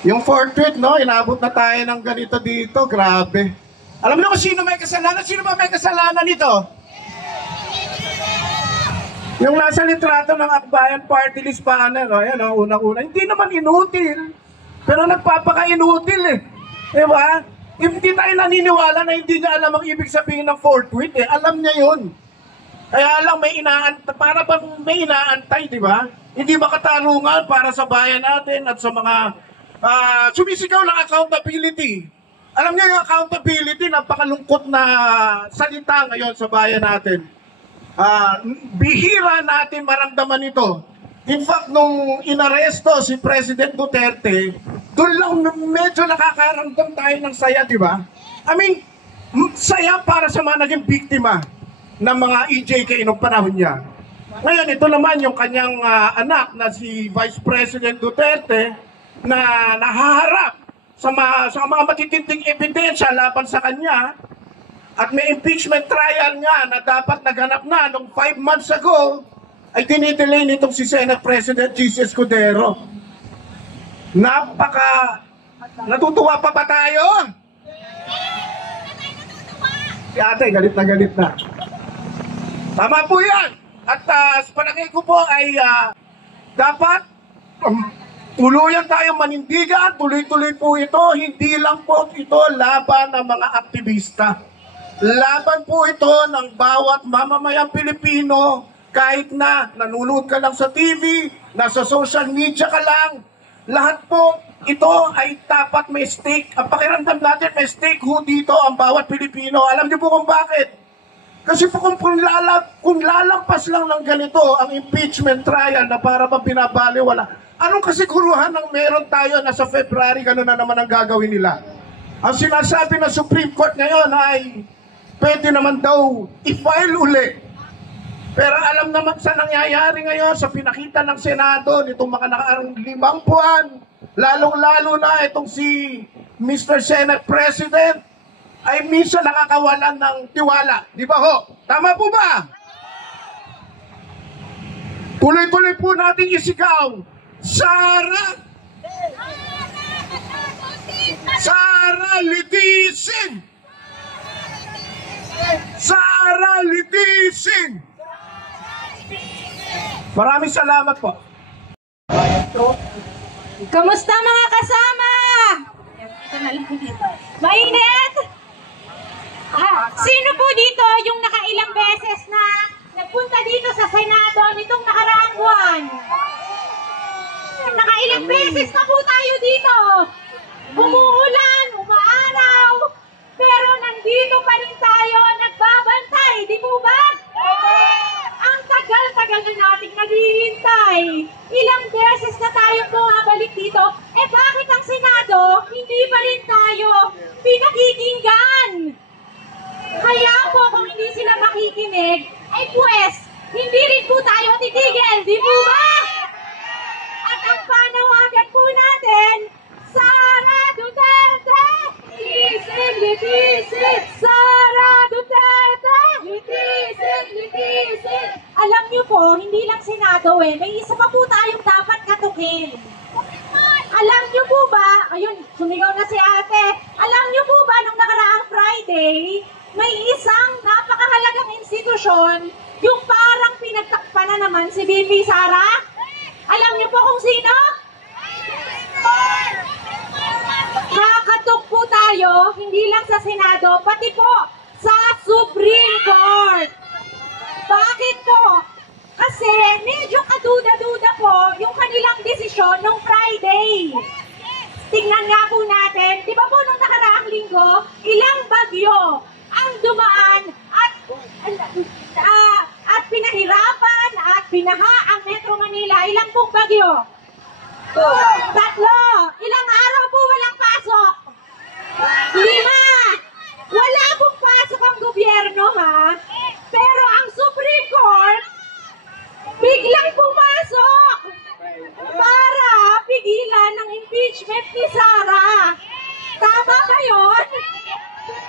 Yung fourth tweet, no? Inabot na tayo ng ganito dito. Grabe. Alam niyo kung sino may kasalanan? Sino ba may kasalanan nito? Yung nasa litrato ng Akbayan Party List banner, ayan, unang-una. Hindi naman inutil. Pero nagpapaka-inutil eh. Diba? Hindi tayo naniniwala na hindi niya alam ang ibig sabihin ng fourth tweet eh. Alam niya yun. Kaya lang may inaantay, para bang may inaantay, di ba? Hindi ba katarungan para sa bayan natin at sa mga sumisigaw ng accountability. Alam niyo yung accountability, napakalungkot na salita ngayon sa bayan natin. Bihira natin maramdaman ito. In fact, nung inaresto si President Duterte, doon lang medyo nakakaramdam tayo ng saya, di ba? I mean, saya para sa mga naging biktima ng mga EJK noong panahon niya. Ngayon, ito naman yung kanyang anak na si Vice President Duterte, na nahaharap sa mga matitinding ebidensya laban sa kanya at may impeachment trial nga na dapat naganap na noong 5 months ago ay dinidelay nitong si Senate President Jesus Escudero. Natutuwa pa ba tayo? Si ate, galit na. Tama po yan. At sa palagay ko po ay dapat tuluyan tayong manindigan, tuloy-tuloy po ito. Hindi lang po ito laban ng mga aktivista. Laban po ito ng bawat mamamayang Pilipino, kahit na nanonood ka lang sa TV, nasa social media ka lang. Lahat po ito ay dapat may stake. Ang pakiramdam natin may stake ho dito ang bawat Pilipino. Alam niyo po kung bakit? Kasi po kung lalampas lang ng ganito ang impeachment trial na para bang binabaliwala, anong kasiguruhan ng meron tayo na sa February gano'n na naman ang gagawin nila? Ang sinasabi ng Supreme Court ngayon ay pwede naman daw i-file uli. Pero alam naman sa nangyayari ngayon sa pinakita ng Senado nitong mga nakaarang 5 buwan, lalong-lalo na itong si Mr. Senate President, ay minsan nakakawalan ng tiwala. Di ba ho? Tama po ba? Tuloy-tuloy po natin isigaw, Sara! Sara litisin! Sara litisin! Maraming salamat po. Kamusta mga kasama? Mainit? Sino po dito yung nakailang beses na nagpunta dito sa Senado nitong nakaraang buwan? Nakailang beses na po tayo dito. Umuulan, umaaraw, pero nandito pa rin tayo nagbabantay, di po ba? Ang tagal-tagal na nating naghihintay. Ilang beses na tayo bumabalik dito. Eh bakit ang Senado, hindi pa rin tayo pinakikinggan? Kaya po kung hindi sila makikinig, ay pues, hindi rin po tayo titigil, di po ba? At ang panawagan po natin, Sara Duterte! Litisin, litisin! Sara Duterte! Litisin, litisin! Alam niyo po, hindi lang Senado may isa pa po tayong dapat katukin. Alam niyo po ba, ayun, sumigaw na si ate, alam niyo po ba nung nakaraang Friday, may isang napakahalagang institusyon, yung parang pinagtakpan na naman si Bibi Sara? Alam niyo po kung sino? Nakatok po tayo, hindi lang sa Senado, pati po sa Supreme Court. Bakit po? Kasi medyo kaduda-duda po yung kanilang desisyon nung Friday. Tingnan nga po natin, di ba po nung nakaraang linggo, ilang bagyo ang dumaan at pinahirapan at binaha ang Metro Manila. Ilang pong bagyo? 3. Ilang araw po walang pasok? 5. Wala pong pasok ang gobyerno, ha? Pero ang Supreme Court, biglang pumasok para pigilan ng impeachment ni Sara. Tama ba yun?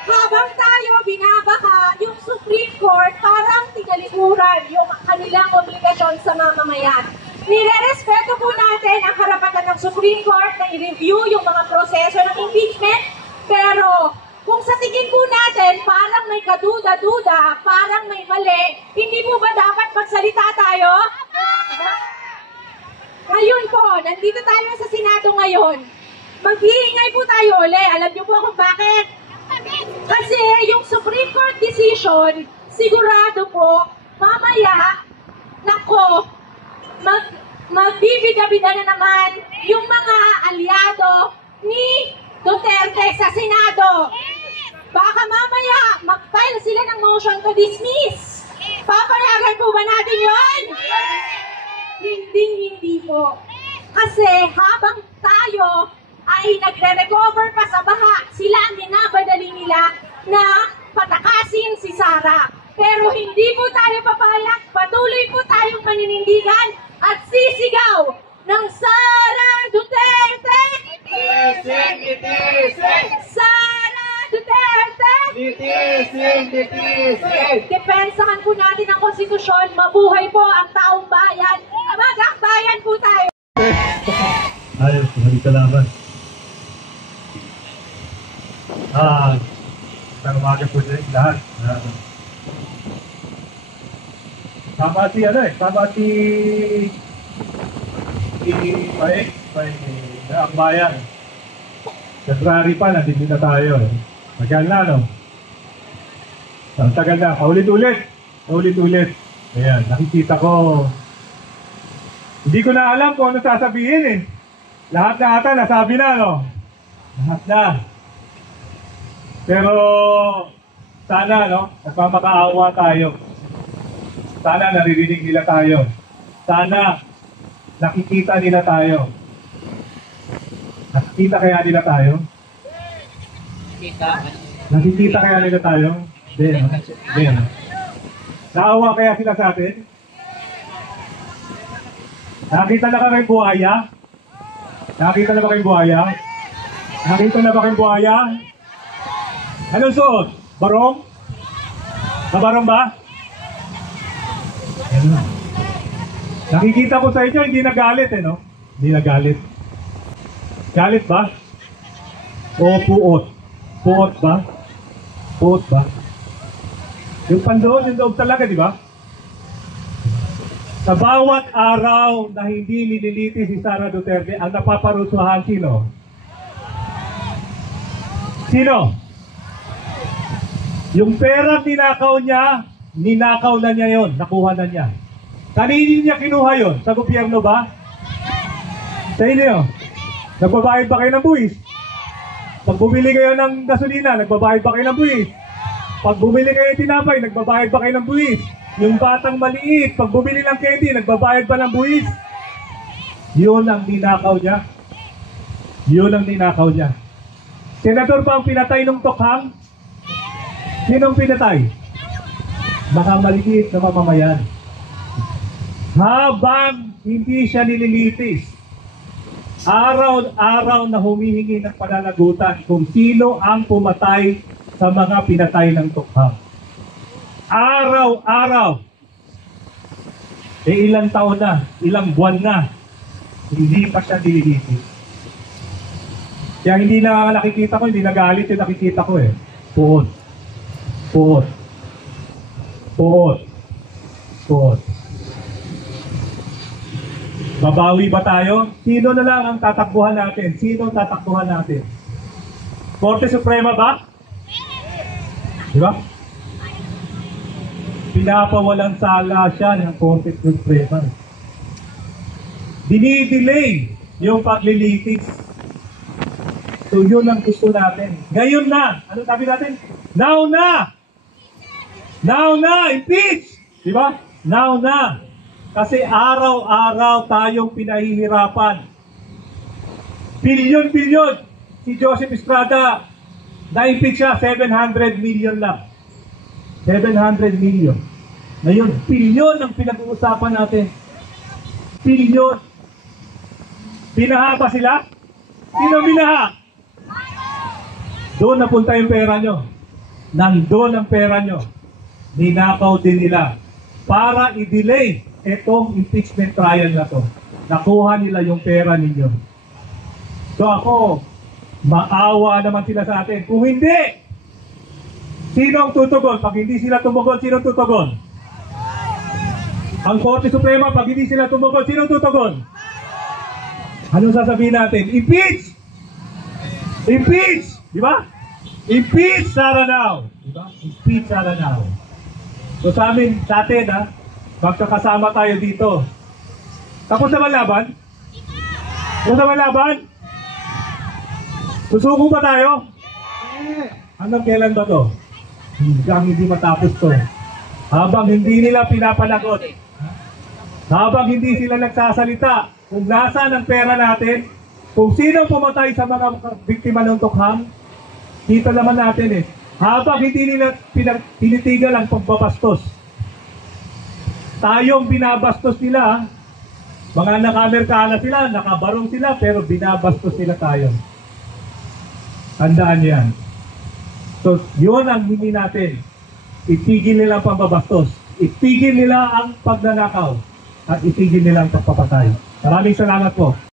Habang tayo binabaha yung Supreme Court, parang tinalikuran yung kanilang obligasyon sa mamamayan. Nire-respeto po natin ang karapatan ng Supreme Court na i-review yung mga proseso ng impeachment. Pero kung sa tingin po natin, parang may kaduda-duda, parang may mali, hindi po ba dapat magsalita tayo? Ngayon po, nandito tayo sa Senado ngayon. Mag-iingay po tayo ulit. Alam niyo po kung bakit? Kasi yung Supreme Court decision, sigurado po, mamaya, nako, magbibida-bida na naman yung mga aliado ni Duterte sa Senado. Baka mamaya, mag-file sila ng motion to dismiss. Papayagan po ba natin yun? Hindi po. Kasi habang tayo ay nagre-recover pa sa baha, sila ang minabadali nila na patakasin si Sara. Pero hindi po tayo papayag, patuloy po tayong maninindigan at sisigaw ng Sara Duterte! Titising, titising! Sara Duterte! Titising, titising! Depensahan po natin ang konstitusyon, mabuhay po ang taong bayan, mag-akbayan po tayo! Ayos, maraming salamat. Umaga po sa lahat. Tama si tama si ang bayan. February pa, nandito na tayo. Magyan na, no? Ang tagal na, paulit-ulit. Ayan, nakikita ko. Hindi ko na alam kung ano sasabihin eh. Lahat na ata nasabi na, no? Lahat na. Pero sana, no? Nagmamakaawa tayo. Sana naririnig nila tayo. Sana nakikita nila tayo. Nakikita kaya nila tayo? Nakikita kaya nila tayo? Hindi, no? Naawa kaya sila sa atin? Nakita na kayong buhaya? Nakita na ba kayong buhaya? Nakita na ba kayong buhaya? Anong suot? Barong? Nabarong ba? Ano? Nakikita ko sa inyo, hindi nagalit no? Hindi nagalit. Galit ba? O puot? Puot ba? Puot ba? Yung pandoon, yung loob talaga, di ba? Sa bawat araw na hindi nililiti si Sara Duterte, ang napaparusuhan sino? Sino? Yung pera ninakaw niya, ninakaw na niya yon, nakuha na niya. Kanino niya kinuha yon? Sa gobyerno ba? Sa inyo? Nagbabayad ba kayo ng buwis? Pag bumili kayo ng gasolina, nagbabayad ba kayo ng buwis? Pag bumili kayo ng tinapay, nagbabayad ba kayo ng buwis? Yung batang maliit, pag bumili ng candy, nagbabayad ba ng buwis? Yun ang ninakaw niya. Yun ang ninakaw niya. Senador ba ang pinatay ng Tokhang? Sinong pinatay? Mga maliit na mamamayan. Habang hindi siya nililitis, araw-araw na humihingi ng pananagutan kung sino ang pumatay sa mga pinatay ng Tokhang. Araw-araw. Ilang taon na, ilang buwan na, hindi pa siya nililitis. Kaya hindi na nakikita ko, hindi nagalit yung nakikita ko eh. Puot. Puot. Puot. Puot. Babawi ba tayo? Sino na lang ang tatakbuhan natin? Sino ang tatakbuhan natin? Korte Suprema ba? Di ba? Pinapawalang sala siya ng Korte Suprema. Dinidelay yung paglilitis. So yun ang gusto natin. Ngayon na! Ano sabi natin? Now na! Now na! Impeach! Di ba? Now na! Kasi araw-araw tayong pinahihirapan. Bilyon-bilyon. Si Joseph Estrada, na-impeach siya, 700 million lang. 700 million. Ngayon, bilyon ang pinag-uusapan natin. Bilyon. Binaha ba sila? Sino binaha? Doon napunta yung pera nyo. Nandun ang pera nyo. Ninakaw din nila. Para i-delay itong impeachment trial na to. Nakuha nila yung pera ninyo. So ako, maawa naman sila sa atin. Kung hindi, sino ang tutugon? Pag hindi sila tumugon, sino ang tutugon? Ang Korte Suprema, pag hindi sila tumugon, sino ang tutugon? Anong sasabihin natin? Impeach! Impeach! Di ba? Impeach Sara now! Di ba? Impeach Sara now. So sa atin, ha, magkakasama tayo dito. Tapos na ba laban? Tapos na ba laban? Susuko ba tayo? Hanggang kailan ba to? Hanggang hindi matapos to. Habang hindi nila pinapanagot. Habang hindi sila nagsasalita kung nasaan ang pera natin, kung sino pumatay sa mga biktima ng tukhang, kita naman natin eh. Habang hindi nila tinitigal ang pagbabastos. Tayong binabastos nila, mga nakamerkana sila, nakabarong sila, pero binabastos nila tayo. Tandaan yan. So, yun ang hindi natin. Itigil nila ang pambabastos. Itigil nila ang pagnanakaw. At itigil nila ang pagpapatay. Maraming salamat po.